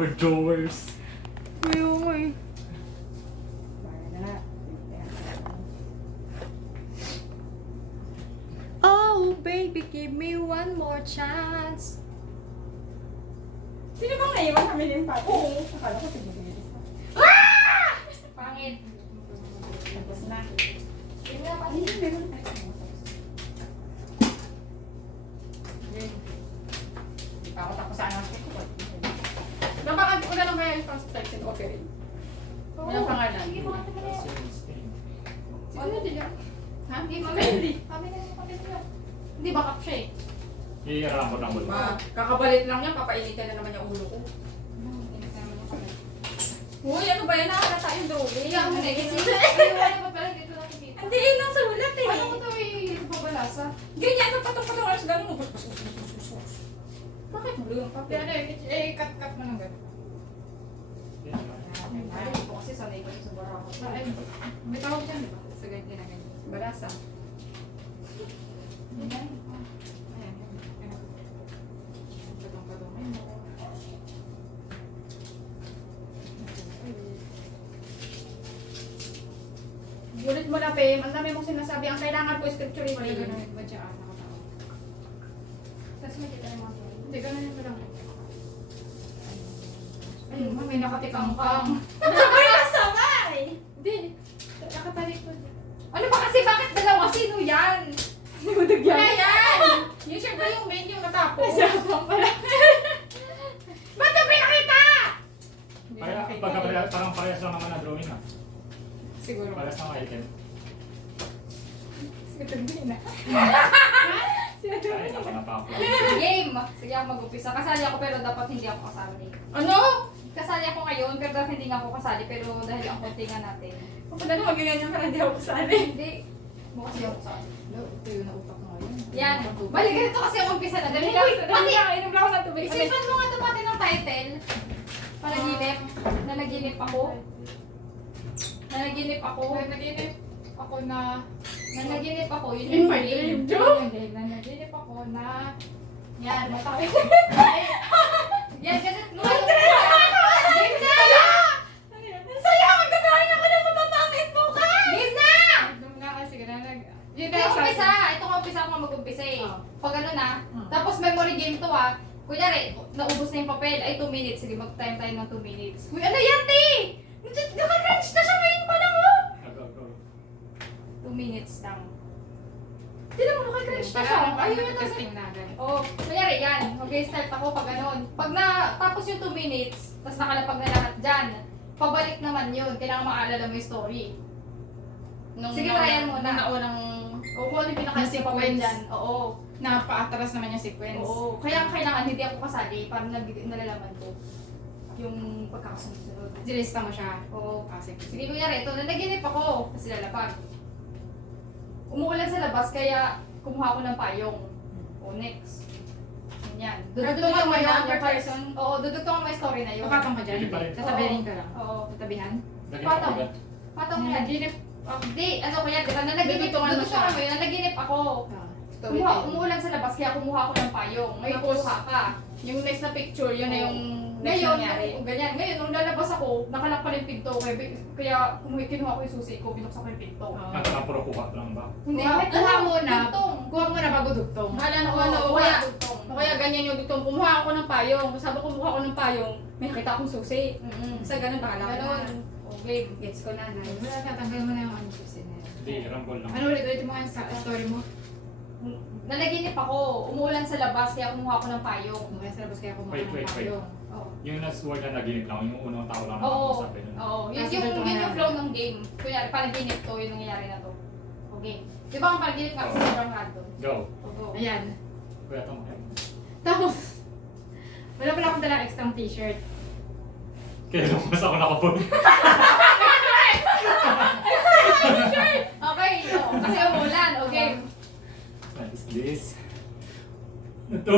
We're drawers. Ayaw mo eh. Oh, baby, give me one more chance. Sino bang naiwan kami din pa? Oo. Akala ko tigil-tigil. Pangit. Tapos na. Yun nga, Ay, meron. Hindi pa ako tapos sa anak ko. Nabakan ko na lang kaya yung prospects and offering. Walang pangalan. Sige, mga tagal na yan. Siguro din yan. Ha? Hindi, Siguro mamaya. hindi. Kami na yung kapit niya. Hindi, backup siya eh. I-rambol-rambol mo. Kakabalit lang yan, papainitin na naman yung ulo ko. Uy, ano ba yan? Nakakata yung drawing. Hindi ako nag-isip. Ano ba pala dito nakikita? Hindi, yun lang sa ulat eh. Paano ko ito ipabalasa? Ganyan, patong-patong alas gano'n. Bakit mo yung papel? Ano cut mo ng gano'n. Ay, ito kasi sanay ko sa barakot. Ay, may tawag dyan, di ba? Sa ganyan na ganyan. Balasa. Ayan. Ayan. Ayan. Patong-patong. Ayan. Ulit mo na, Pem. Ang dami mong sinasabi. Ang kailangan ko, scripture Wala reading. ganun. Ba dyan? Nakatawag. Tapos may kita yung mga to. Hindi, ganun yung lang. Ayun, may nakatikang kang. Sabay na sabay! Hindi. Nakatalikod. Ano ba kasi? Bakit dalawa? Sino yan? Sinudog Wala yan! Yung syempre yung main yung natapos. Masarap pala. Ba't yung pinakita? Parang parehas lang naman na drawing ah. Siguro. Parehas lang ang item. Sinudog na. Sinudog Ay, ako na pa ako. Game! Sige ako mag-upisa. Kasali ako pero dapat hindi ako kasali. Ano? Kasali ako ngayon pero dapat hindi nga ako kasali pero dahil ang konti nga natin. Kung ano magaganyan para di ako kasali. Hindi. Bukas hindi ako kasali. Ito yung nautak ko ngayon. Yan. Balik ganito kasi ang umpisa na. Dali Uy, Pati, inom lang ako ng tubig. isipan mo nga ito pati ng title. Panaginip. Nanaginip ako. Nanaginip ako. Nanaginip ako na... Nanaginip ako. Yun In yung my game. dream, Joe! Nanaginip ako na... Yan. Matawid. Yan. Ganit. Game na! Ang saya! Magdadrawing ako na magpapangit mo ka! Game na! Doon nga kasi ganun. Yun Ito yung umpisa. Ito yung umpisa ako mag-umpisa eh. Oh. Pag ano na. Hmm. Tapos memory game to ah. Kunyari, naubos na yung papel. Ay, 2 minutes. Sige, mag-time tayo ng 2 minutes. Uy, ano yan, te? Naka-crunch na siya ngayon pa lang oh. Go, go. 2 minutes lang. Tignan mo, naka-crunch na siya. Ayun yung testing na ganun. Oh, kunyari yan. Mag-start ako pag ganun. Pag tapos yung 2 minutes, tapos nakalapag na lahat dyan, pabalik naman yun. Kailangan maalala mo yung story. Sige, tryan mo na. Naunang O kung ano yung pinaka-sequence sequence. dyan. Oo. napaatras naman yung sequence. Oo. Kaya kailangan hindi ako kasali para nalalaman ko yung pagkakasunod-sunod. Dilista mo siya. Oo. Sige. Sige, kunyari, ito, nanaginip ako. Kasi lalapag. Umuulan sa labas, kaya kumuha ko ng payong. O, next. Yan. Dudugtungan mo yun. per person? Oo, dudugtungan mo yung story na yun. Papatong ka dyan. Hindi pa rin. Tatabihin ka lang. Oo. Tatabihan. Lagi Patong. ako agad. Patong yan. Naginip. Hindi, ano ko yan, diba? Nanaginip, Dudugtungan mo dudugtungan siya. mo yun. Nanaginip ako. Umuulan sa labas, kaya kumuha ko ng payong. Ngayon, Tapos, kumuha ka. Yung next na picture, yun na yung next Ngayon, nangyari. ganyan. Ngayon, nung lalabas ako, nakalak pa rin pinto. Kaya kinuha ko yung susi ko, binuksan ko yung pinto. Ang parang puro kuha lang ba? Hindi, Kuha- kahit kuha muna. Pintong. Kuha mo na bago dugtong. Wala na Oo, ano, kaya- wala dugtong. O kaya ganyan yung dugtong. Kumuha ako ng payong. Sabi ko kumuha ako ng payong. May nakita akong susi. Sa ganun bahala ka na. Ganun. Okay. Gets ko na. Nice. Wala, tatanggal mo na yung ano susi na yun. Hindi, rambol lang. Ano ulit mo yung story mo? Nanaginip ako, umuulan sa labas, kaya kumuha ko ng payong. Kaya sa labas kaya kumuha Wait, ng wait, wait. payong. Oo. Yung last word na naginip lang, yung unang tao lang Oo. nakakasabi nun. Oo. Yun Tapos yung, dugtungan yun yung namin. flow ng game. Kunyari, panaginip to, yung nangyayari na to. Okay. Di ba ang panaginip nga kasi sobrang random? Go. Go. Ayan. Kuya, tama kayo. Tapos, wala pala akong dalang extra t-shirt. Kaya lumabas ako nakapun. Okay. Oo. Kasi umulan. Okay. What is this? Ito.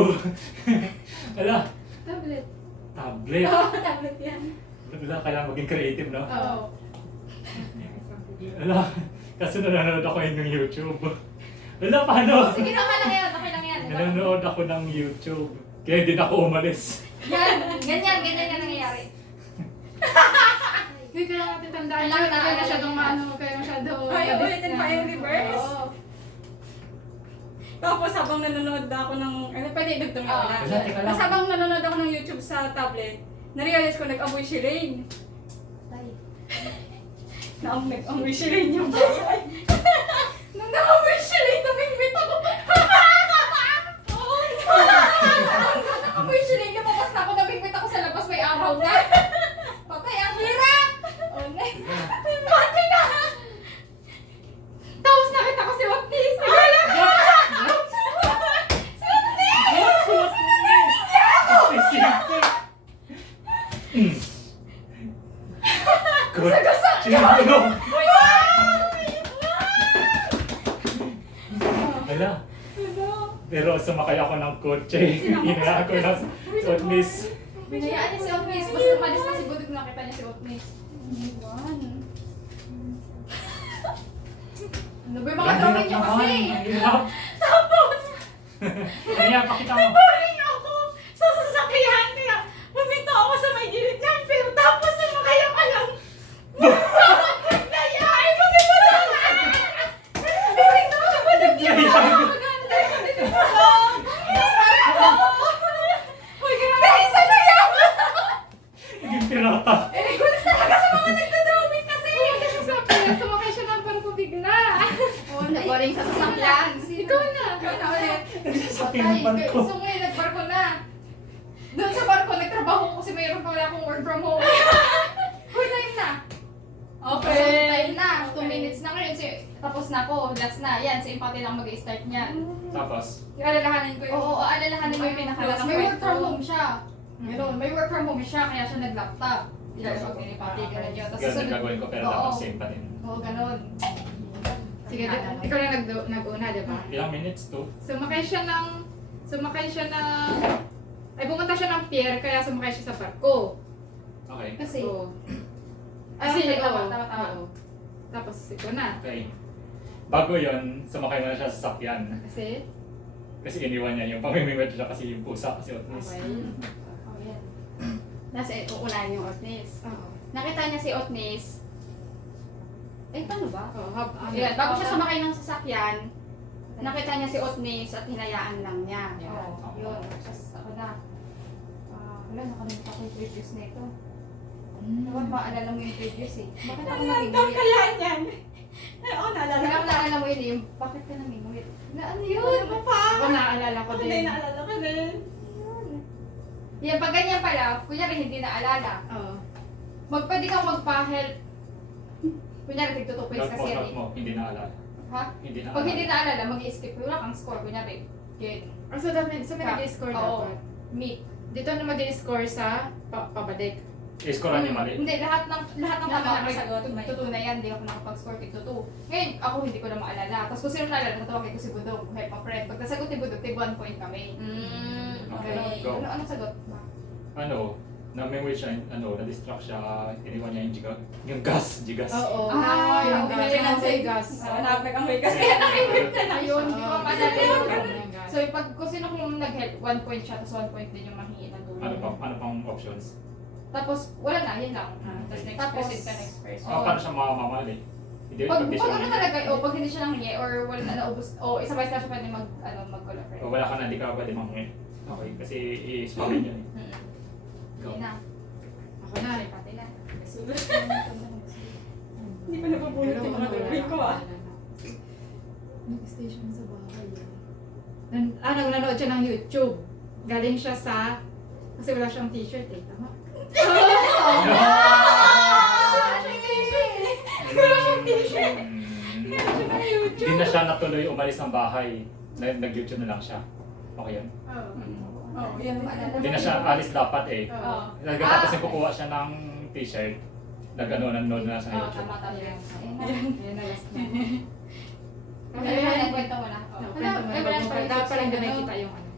Ala, Tablet. tablet. Tablet yan. Wala, kailangan maging creative, no? Oo. Ala, kasi nanonood ako yun ng YouTube. Wala, paano? Sige, okay lang yan. Okay lang yan. Nanonood ako ng YouTube. Kaya hindi na ako umalis. Yan. Ganyan. Ganyan yan nangyayari. nangyari? Hindi kaya natin tandaan Alam yun. na, Kaya alam masyadong na. maano, kaya masyadong... Ay, ulitin pa yung reverse. Oo. Tapos habang nanonood ako ng, ano, pwede idugtong yun Ah, na. Wala, teka lang. Tapos habang nanonood ako ng YouTube sa tablet, na-realize ko nag-amoy si Rain. Tay. Nag-amoy si Rain yung bahay. Nung nakamoy siya rin, namingwit ako. Nakamoy siya rin, lumabas na ako, namingwit ako sa labas, may araw na. Patay, ang hirap! Oh, ne. Patay na! Tapos nakita ko si Wapnis. Akala ko! Si Wapnis! Specific. Good. Sagasag Sino? Wala. Pero sumakay ako ng kotse. Inaya ko na at least. Binayaan niya si Wapnis. Basta umalis na si Budog, nakita niya si Wapnis. Ano ba yung mga drawing niyo kasi? Tapos! Kaya pakita mo. Boring ako sa sasakyan niya. Puminto ako sa may gilid niya, pero tapos sumakay ako lang. Nayain mo si Budong! Boring na ako, Budong niya! Uy, grabe sa nayaman! Naging pirata. Eh, goods talaga sa mga nagdadrawing kasi! Sumakay siya ng barko bigla. Oo, naboring sa sasakyan. Ikaw na! Ikaw na ulit. Sakay ng barko. Gusto mo yun, nagbarko na. Doon sa barko, nagtrabaho ko kasi mayroon pa wala akong work from home. Full time na. Okay. Full time na. 2 minutes na ngayon. So, tapos na ako. Last na. Yan, sa empate lang mag-i-start niyan. Tapos, Alalahanin ko Oo, alalahanin mo yung pinakalas. May work from home siya. Meron, may work from home siya, kaya siya nag-laptop. Yan, so, pinipati, gano'n yun. Tapos ganun susunod. gagawin ko pero Oo. dapat same pa din. Oo, gano'n. Sige, ikaw na nag-una, di ba? Ilang minutes to? Sumakay siya ng... Ay, pumunta siya ng pier, kaya sumakay siya sa barko. Okay. Kasi, Oo. Kasi, Kasi, tama, oo. tama. Oo. Tapos, ikaw na. Okay. Bago yon, sumakay mo na siya sa sakyan. Kasi, Kasi iniwan niya yung pamimimit siya kasi yung pusa kasi Otnis. okay. oh, yan. Nasa uunahin yung Otnis. Oo. Nakita niya si Otnis. Eh, paano ba? Oo, Yan, bago siya sumakay ng sasakyan, nakita niya si Otnis at hinayaan lang niya. Oo, yun. Tapos ako na. Wala, nakalimutan ko yung previous na ito. Dapat maalala mo yung previous eh. Bakit ako namingwit? kaya niyan. Oo, naalala Kaya ko. ako naalala mo yun eh, yung bakit ka namingwit? Na ano yun? Ano pa? Ako naalala ko Hindi, din. naalala ko din. Yan, pag ganyan pala, kunyari hindi naalala, Oo. pwede kang magpa-help. Kunyari, tig-2 points kasi yan Not eh. mo, hindi naalala. Ha? Hindi naalala. Pag hindi naalala, mag-i-skip. Wala kang score, kunyari. Get. So, may nag-score Oo. dapat. Meet. Dito na mag-score sa pabalik. I-scorean niya mali. Hindi, lahat ng Lahat tama na may nakasagot, may- tutunay yan, hindi ako nakapag-score tig 2. Ngayon, ako hindi ko na maalala. Tapos kung sino naalala, tatawagin ko si Budong, help a friend. Pag nasagot ni Budong, tig 1 point kami. Okay, Ganun. go. Anong sagot? Ano, na-memory siya, na-distract siya, iniwan niya yung gas, gigas. Oo. Ah, yung okay. gas. Yung say gas. Nag-amoy kasi. Ayun, hindi ko maalala yun. Ganun. So, pag kung sino kung nag-help, 1 point siya, tapos 1 point din yung mahingi ng tulong. Ano pang options? Tapos, wala na, yun lang. Tapos next Tapos, person ka, next person. Oo. Paano siya mamamali? Hindi, Pag hindi siya ano mamamali. talaga, o pag hindi siya nanghingi, or wala na naubos, o isa ba siya pwede mag-collaborate. O wala ka na, hindi ka pwede manghingi. Okay, kasi i-spamin yun eh. Go. Yun na. Ako na. Ay, pati na. Hindi pa napapulot yung mga drawing ko ah. Nag-station sa bahay. Nanonood siya ng YouTube. Galing siya sa... Kasi wala siyang t-shirt eh. Tama? Hindi na siya natuloy umalis ng bahay. Nag-YouTube na lang siya. Okay yun? Oo, yan. Hindi na siya alis dapat eh. Oo. Tapos yung kukuha siya ng t-shirt. Nag-ano, nanonood na sa Oo, YouTube. tama tama yan. Ayan na last na. Ayun, kwento mo na. Kwento mo na. Dapat pala hindi may kita yung ano.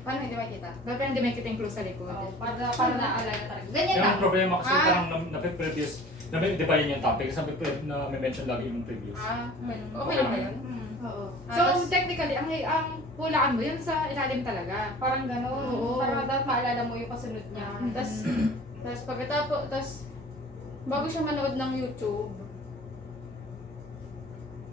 Paano hindi makita? Dapat hindi may kita yung clue sa likod. Para naalala talaga. Ganyan lang. Yung problema kasi Ah. parang nape-previous Di ba yun yung topic? Sabi ko na may mention lagi yung previous. Okay lang ba yun? Oo. Ah, So, tas- technically, ang hulaan mo yun sa ilalim talaga. Parang gano'n. Oo. Parang dapat maalala mo yung kasunod niya. Tapos pagkatapos, bago siya manood ng YouTube,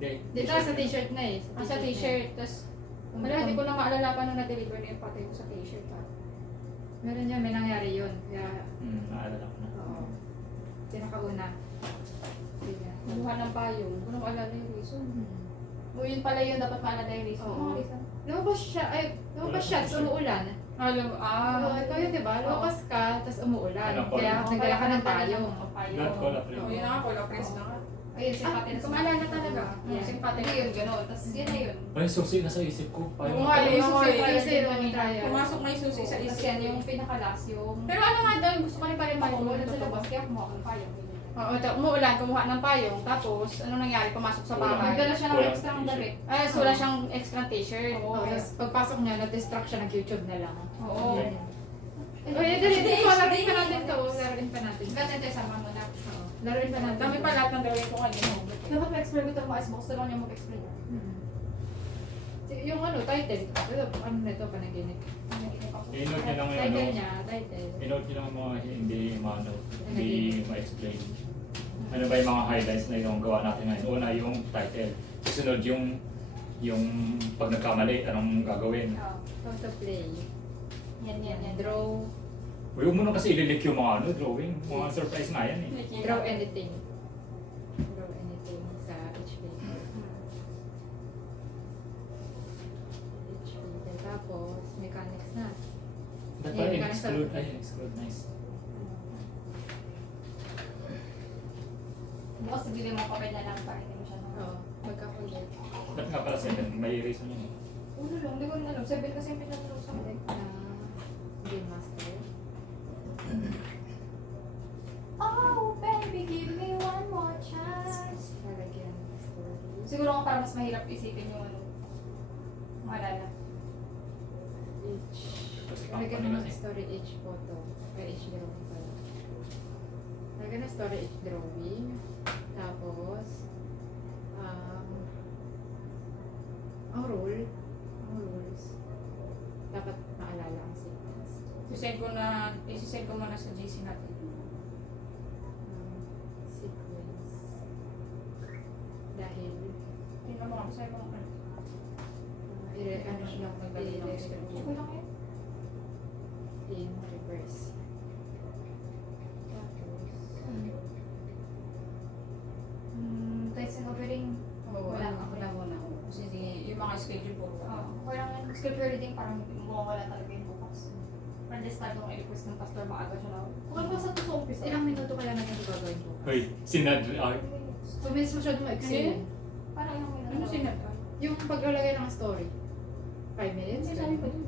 Dito sa t-shirt na eh. sa t-shirt, tapos wala, hindi ko na maalala paano na-deliver na yung patay ko sa t-shirt. Meron yan, may nangyari yun. Kaya, Naalala ko na. oo. Pinakauna. Ganyan. Kumuha ng payong, hindi ko na maalala yung reason. O yun pala yun, dapat maalala yung reason. Oo. Ano reason? Lumabas siya, tapos umuulan. Alam, Oo, ikaw yun, diba? Lumabas ka, tapos umuulan. Ano, Kaya nagdala ka ng payong. Not call up oh, yun na nga, call friends na nga. Ayun, simpati Hindi ko maalala talaga. Yeah. Simpati. Hindi yun, gano'n. Tapos yun na yun. Ay, susi na sa isip ko. Oo nga, Yung yun susi, nga, kasi yun. yung trial. Pumasok na yung susi sa Tapos isip yan, ko. yung pinakalas, yung... Pero ano nga daw, gusto ko rin pa rin Umuulan makuha sa labas, kaya kumuha ka ng payong. Oo, umuulan, kumuha ng payong. Tapos, ano nangyari, pumasok sa bahay. Nagdala siya ng Kulang extra ng t-shirt. damit. Ay, so wala siyang extra t-shirt. Oo. Oo, tapos pagpasok niya, nag-distract siya, nag-YouTube na lang. Oo. Uy, dali ko, laruin pa natin to. Laruin pa natin. Ganun tayo, sama mo na. Oo. Laruin pa natin. Dami pa lahat ng gawin ko kanina. Dapat ma-explain ko ito mga Xbox, na lang niya mag-explain. Yung title. Ano na ito, panaginip. I-note niyo lang yung Title ano. niya, title. I-note niyo lang yung mga hindi hindi ma-explain. Ano ba yung mga highlights na yung gawa natin ngayon? Una, yung title. Susunod, yung pag nagkamali, anong gagawin? How to play. Yan. Draw. Huwag mo na kasi ililik yung mga drawing. Mga surprise nga yan eh. Draw anything. Draw anything sa each paper. Each paper. Tapos, mechanics na. Ba't Yeah, pa exclude? Ay, exclude. Nice. Bukas bili mo papel na lang para hindi mo siya Oo, magkakulit. Ba't nga pala 7? May reason yun eh. Ulo lang, hindi ko rin alam. 7 kasi yung pinatulog sa akin. Game Master. Oh, baby, give me one more chance. Lalagyan ng story. Siguro nga para mas mahirap isipin yung ano. Maalala. Each. Kasi Lalagyan company mo ng kasi. story each photo. Each drawing pala. Lalagyan ng story each drawing. Tapos, ang rules, dapat maalala ang sequence. Isisend ko muna sa GC natin. Sequence. Dahil, Tingnan mo nga, sa'yo mo nga. ano siya, Gusto ko lang yun. in reverse. Tapos, Text and ordering. Oo, Wala, ako na muna. Kasi yung mga schedule ko. Okay lang yun. Schedule reading parang mawawala talaga yung bukas. Para just start kong i-request ng pastor maaga siya lang. Kung ba sa to sa office? ilang minuto kaya natin ito gagawin po? Hoy, sinad. 2 minutes masyado ma-exceed. Eh? Parang ilang minuto. Ano sinadra? Yung paglalagay ng story. 5 minutes? Kasi sabi ko yun.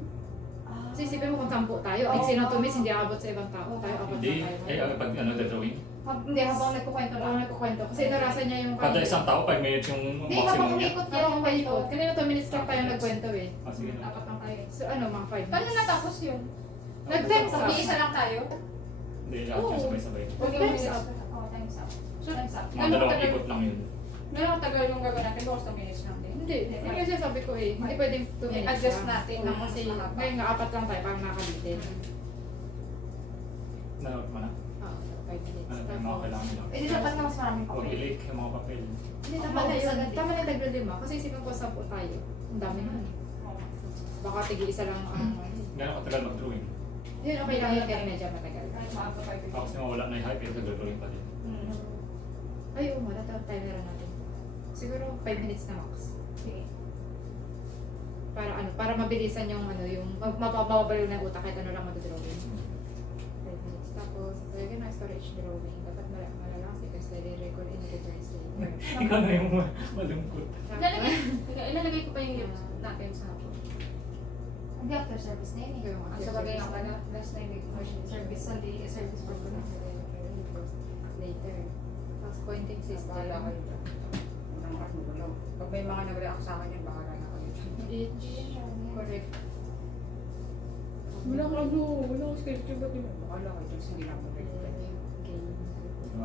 Kasi isipin mo kung 10 tayo, Oo. exceed ng 2 minutes, hindi abot sa ibang tao. Tayo abot Hindi. na tayo. Ay, pag the drawing. Hindi, habang nagkukwento Ako lang. nagkukwento. Kasi inarasan niya yung Kada isang tao, 5 minutes yung Hindi, habang maximum niya. umikot yan Habang yung paikot. kwento. Kanina 2 minutes lang tayo nagkwento eh. Sige na. Dapat lang tayo. So ano, mga 5 Paano minutes. natapos yun? Nag-times up. Mag-iisa lang tayo? Hindi, lahat yung sabay-sabay. Huwag yung Time's minutes. up. Oo, time's up. So, Time's up. Mga dalawang ikot lang yun. Gano'ng tagal yung gagawin natin? Bukas na minutes lang din. Hindi. Yung kasi sabi ko eh, hindi pwedeng 2 minutes adjust lang. natin Oo, ng kasi mas mahaba. ngayon nga 4 lang tayo, parang nakakalitin. Nanood mo na. Oo, 5 minutes. Ano yung mga kailangan nila. Eh, di dapat nga mas maraming Huwag papel. ilik yung mga papel. Hindi, tama na yun. Tama na yung taglo-5. Kasi isipin ko 10 tayo. Ang dami na. Baka tigi-isa lang ang Gano'ng katagal mag-drawing? yun, okay lang yun, kaya medyo matagal. Kahit maaga pa ito. Ako kasi mawala na yung hype, yung nag-drawing pa din. Ay, oo, timer natin. Siguro 5 minutes na max. Sige. Para mabilisan yung mapapabaliw na yung utak kahit ano lang mag-drawing. 5 minutes. Tapos, lagyan ng storage drawing. Dapat malalang si Kasi record in reverse later. Ikaw na yung malungkot. Ilalagay ko pa yung yips natin sa hapon. Hindi after service na yun eh. Yung Ang after sa bagay service. nga pala, last na yung Service Sunday, service for ko na. Later. Tapos pointing system. Bahala kayo dyan. Walang kagulo. Pag may mga nag-react sa akin yan, bahala na kayo dyan. Each. Correct. Wala akong schedule ba din? Bahala kayo dyan, hindi lang mag-react. Game.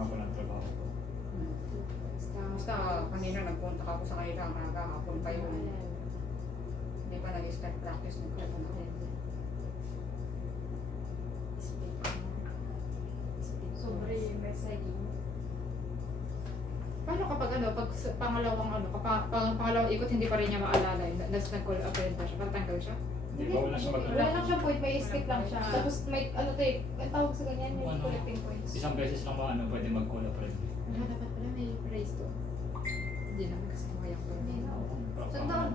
ako ng trabaho ko. Basta kanina nagpunta ako sa kanila, hapon pa yun. Hindi pa nag-start practice ng kaya Sobre yung messaging. Paano kapag ano, pag pangalawang ano, pangalawang ikot hindi pa rin niya maalala, tapos nag-call up rin pa siya, tatanggal siya? Hindi ba wala siya Wala lang siyang point, may skip lang siya. Ah. Tapos may ano to eh, ang tawag sa ganyan, may Ano? collecting points. Isang beses lang ano, pwede mag-call up rin. Wala, dapat pala may raise to. Hindi naman kasi kumayang pa Hindi rin. na. Parang- Sandaan.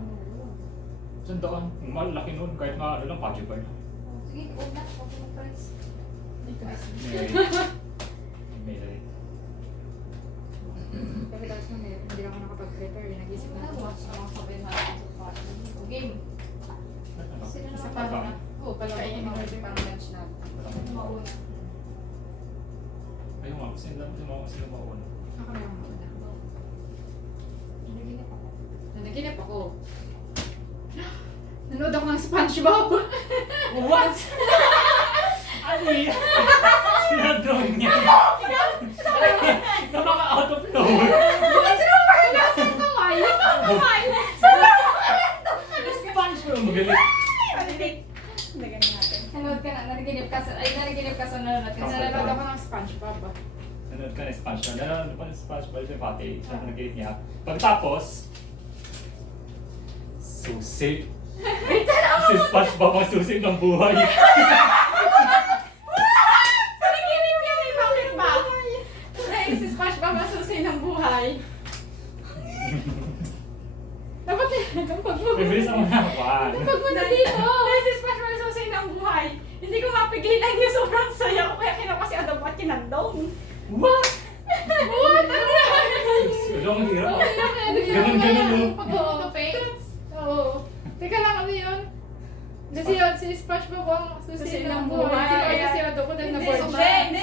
Sandaan. Malaki nun, kahit nga ano lang, budget bar. Sige, huwag na, huwag mo price. May rate. Pero tapos na hindi ako nakapag-prepare, nag-isip na ako. Game. Ano? Sila Isa naman pa pala. na. Oo, pala ko Kainin mo rin parang lunch natin. Mauna. Ayun nga, sila mauna. Ako na yung mauna. Nanaginip ako. Nanaginip ako. Nanood ako ng SpongeBob. What? Ano yan? Sinadrawing niya. Nakaka-out of nowhere. Nasaan kamay? SpongeBob, magaling. Nagaling natin. Nanood ka na, nanaginip ka sa nanonood ka sa Nanood ako ng SpongeBob. Nanood ka na SpongeBob. Nanood pa ng SpongeBob yung pati. Siya ang nag-edit niya. Pagkatapos, susi. Si SpongeBob ang susi ng buhay. Panaginip yan eh, bakit ba? Dahil si SpongeBob ang susi ng buhay. Dapat pag Bibilis ako na. One. mo na dito. Dahil si SpongeBob ang susi ng buhay. Hindi ko mapigilan yung sobrang saya ko kaya kinuha si Adobo at kinandong. What? What? Ano na? Ang hirap. Ganun-ganun, oh. Pag-face. Oo. Teka lang, ano yun? Si SpongeBob ang susi Susi ng ng buhay. buhay. Hindi ko kasi ano ko dahil Hindi, na-board hindi, siya. hindi.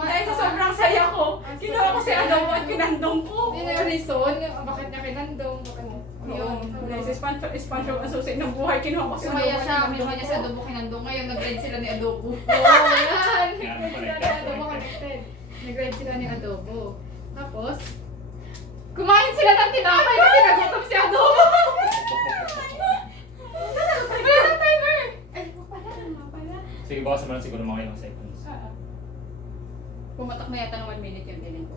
Dahil sa sobrang saya ko, kinuha ko si Adobo at kinandong ko. Hindi na yung reason, bakit niya kinandong, bakit Yun. Dahil si SpongeBob ang susi ng buhay, kinuha ko si Adobo Sumaya at siya, kinandong kinuha niya ko. sa Adobo Kinandong. Ngayon, nag-red sila ni Adobo. Oo, yan! Yan, Sila ni connected, Adobo connected. connected. Nag-read sila ni Adobo. Tapos, kumain sila ng tinapay kasi nagutom si Adobo. Meron ng timer! Ay, pala. Sige, baka sa siguro mga ilang seconds. Pumatak na yata ng 1 minute yung dinin ko.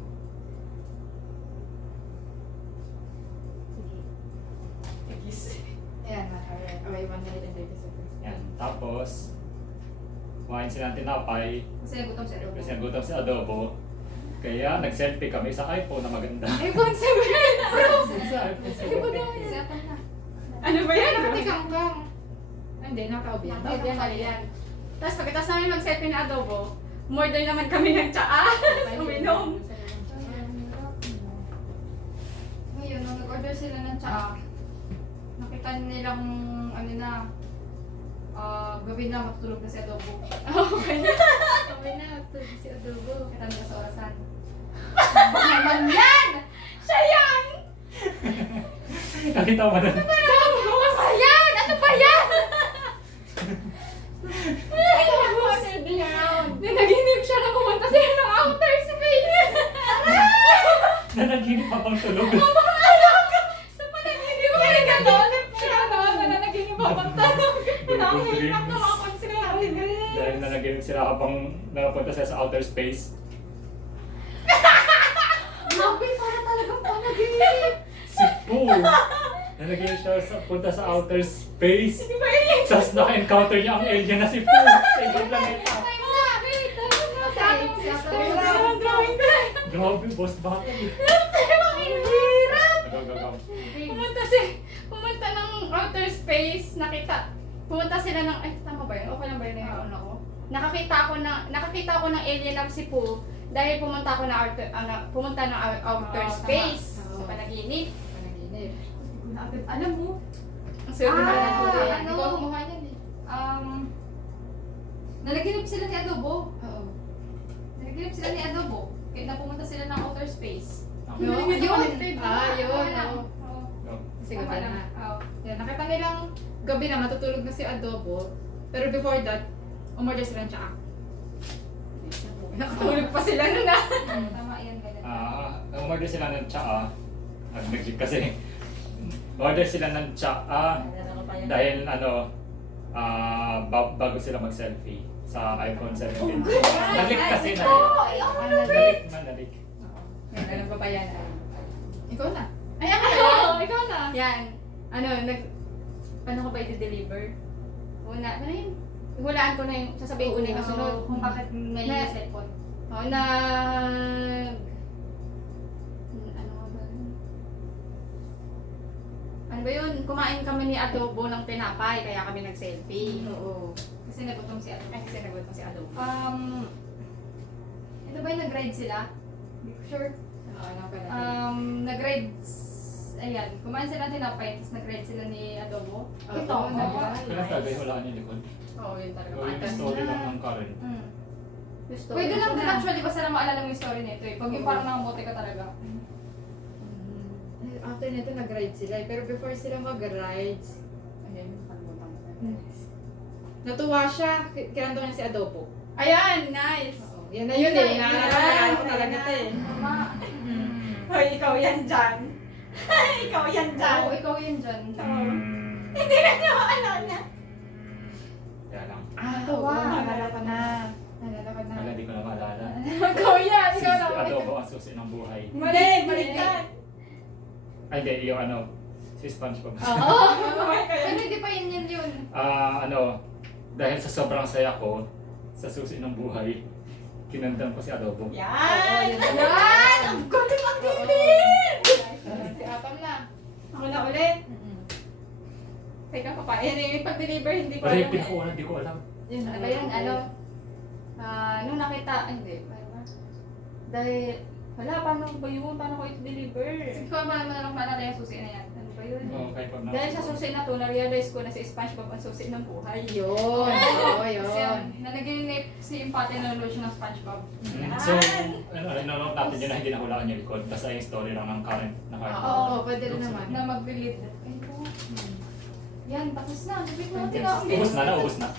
Ayan, okay, 130 seconds. Yan. Tapos, kumain sila ng tinapay. Kasi nagutom si Adobo. Kasi nagutom si Adobo. Kaya nag-selfie kami sa iPhone na maganda. iPhone 7! Sa iPhone Kasi ato na. Ano ba yan? Nakatikangkang. Hindi, nakaob yan. Tawag yan, mali yan. Tapos pagkatapos namin mag-selfie na Adobo, umorder naman kami ng tsaa. Uminom. Ngayon, nung nag-order sila ng tsaa, nakita nilang ano na, gabi na matutulog na si Adobo. Okay na, tulog si Adobo. Nakita nila sa orasan. Naman yan! Siya yan! Nakita mo na. Ano ba yan? Ano ba yan? Nanaginip siya na pumunta sila ng outer space. Nanaginip habang tulog. Sa panaginip ko rin gano'n. Siya na nanaginip habang tanong. Nakahirap na mga konsilarin. Dahil nanaginip sila habang nakapunta sila sa outer space. Grabe, para talagang panaginip. Si Pooh! Nanaginip siya sa punta sa outer space. Di ba yun? Tapos naka-encounter niya ang alien na si Pooh sa ibang planeta. Ang drawing ko lang. Grabe, boss bakit? Ang hirap. Gagagaw. Pumunta ng outer space, pumunta sila ng, ay tama ba yun? Okay lang ba yun yung ano ko? Nakakita ko ng alien na si Pooh dahil pumunta ako ng outer Oo, space tama. sa panaginip. Panaginip. Agad, alam mo, Ang swerte Ah, pala ng kulay. ano? Ikaw kumuha niyan eh. nalaginip sila ni Adobo. Oo. Nalaginip sila ni Adobo. Kaya napumunta sila ng outer space. Yun, Yun. Ah, yun. Oo. Oo. Kasi Tama gabi lang. na. Oo. Yan, nakita nilang gabi na matutulog na si Adobo. Pero before that, umorder sila ng tsaa. Nakatulog pa sila nun ah. Tama umorder sila ng tsaa. Nag-jeep kasi. Order sila ng tsaa Naalala ko pa yan. dahil bago sila mag-selfie sa iPhone 17. Nalik kasi na. Nalik. Yan, alam ko pa yan. Ikaw na. Ay, ako na. Ikaw na. Yan. Paano ko ba i-deliver? Una, ano yun? Hulaan ko na yung, sasabihin ko na yung kasunod. Kung bakit may Na- cellphone. Oh, ano ba yun? Ano ba yun? Kumain kami ni Adobo ng tinapay, kaya kami nag-selfie. Oo. Kasi nagutom si Adobo. Ay, kasi nagutom si Adobo. Ito ba yung nag-ride sila? Hindi ko sure. Ano pala? Nag-ride, ayan, kumain sila ng tinapay, tapos nag-ride sila ni Adobo. Oo, Ito, nag-ride. Kailan talaga yung hulaan yung likod? Oo, yun talaga. O yung story lang ng Karen. Gusto. Pwede lang din actually, basta lang maalala mo yung story nito eh. Pag yung parang nakamote ka talaga. After nito, nag-ride sila. Pero before sila mag-rides, Ayun, pagbuntang ko. natuwa siya. Kinanto niya si Adobo. Ayan, nice! Oo. Yan na yun eh. Naalala ko talaga ito eh. Tama. Hoy, ikaw yan dyan. ikaw yan Oo, ikaw yan dyan. Hindi na niya maalala. Kaya lang. Natuwa. Naalala ko na. Naalala ko na. Wala, di ko na maalala. Ikaw yan, Si ikaw na. Adobo ang susi ng buhay. Mali, balikan. Ay, hindi. Yung si SpongeBob. Oo. Pero hindi pa yun yun. Dahil sa sobrang saya ko, sa susi ng buhay, kinandam ko si Adobo. Yan! Oo, yun. Yan! Ang galing ang dilim! Si Atom na. Ako na ulit. Mm-mm. Teka pa pa. Eh, pag-deliver, hindi ko Wala yung alam. pinakauna, di ko alam. Yun, Ano ba yun? Nung nakita, ay, hindi. Dahil, wala, paano ba yun? Paano ko ito deliver? Sige ko, paano mo na lang maalala yung susi na yan. Ano ba yun? Oo, kahit pag Dahil sa susi na to, na-realize ko na si SpongeBob ang susi ng buhay. Yun. Oo, Kasi yun. nanaginip si Impate na siya ng SpongeBob. So, nanonood natin yun na hindi nahulaan yung likod. Basta yung story lang ng Karen na Karen. Oo. Oo, pwede rin naman. Na mag-believe. Ay, ko. Yan, tapos na. Sabi ko natin Ubus na.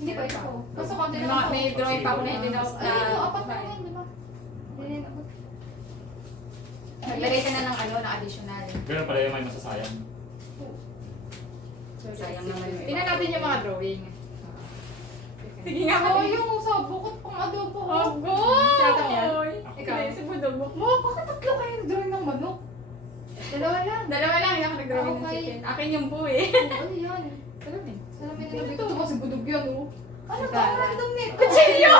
Hindi pa ito. Basta konti May, lang ako. may drawing pa ako na hindi na Ay, ito, apat na yan, di ba? Hindi na abot. Naglagay ka na ng additional. Ganun pala yung may masasayang. Sayang naman yung Tingnan natin yung mga drawing. Sige nga, Oo, yung sa bukot pang adobo. Oh, go! Siyata yan? Ikaw. Si Budobok. Oh, bakit tatlo kayong drawing ng manok? Dalawa lang. Dalawa lang, hindi ako nag-drawing ng Okay. chicken. Akin yung buo eh. Ano yan? Salamin. Salamin na nabito. Ito kasi budog yan, oh. Ano Ito, ba? ala. Random net. Kutsilyo!